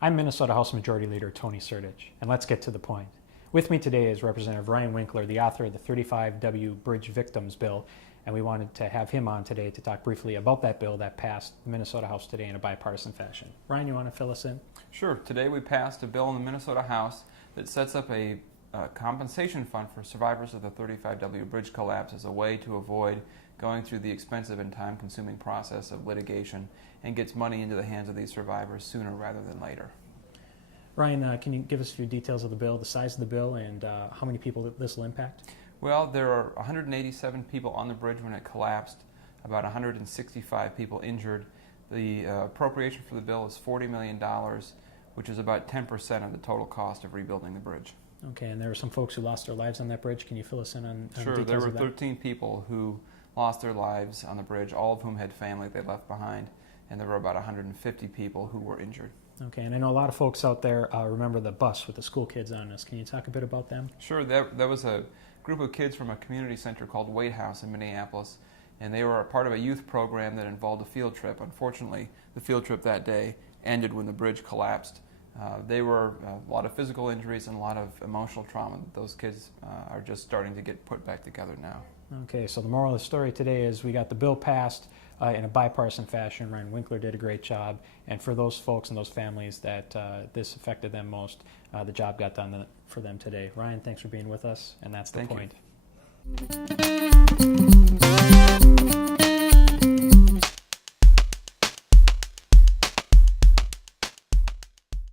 I'm Minnesota House Majority Leader Tony Sertich, and let's get to the point. With me today is Representative Ryan Winkler, the author of the 35W Bridge Victims Bill, and we wanted to have him on today to talk briefly about that bill that passed the Minnesota House today in a bipartisan fashion. Ryan, you want to fill us in? Sure. Today we passed a bill in the Minnesota House that sets up a compensation fund for survivors of the 35W Bridge collapse as a way to avoid going through the expensive and time-consuming process of litigation, and gets money into the hands of these survivors sooner rather than later. Ryan, can you give us a few details of the bill, the size of the bill, and how many people this will impact? Well, there are 187 people on the bridge when it collapsed, about 165 people injured. The appropriation for the bill is $40 million, which is about 10% of the total cost of rebuilding the bridge. Okay, and there were some folks who lost their lives on that bridge. Can you fill us in on Sure, details there were of that? 13 people who lost their lives on the bridge, all of whom had family they left behind, and there were about 150 people who were injured. Okay, and I know a lot of folks out there remember the bus with the school kids on this. Can you talk a bit about them? Sure, that was a group of kids from a community center called Wade House in Minneapolis, and they were a part of a youth program that involved a field trip. Unfortunately, the field trip that day ended when the bridge collapsed. They were a lot of physical injuries and a lot of emotional trauma. Those kids are just starting to get put back together now. Okay, so the moral of the story today is we got the bill passed in a bipartisan fashion. Ryan Winkler did a great job, and for those folks and those families that this affected them most, the job got done for them today. Ryan, thanks for being with us, and that's the Thank point. you.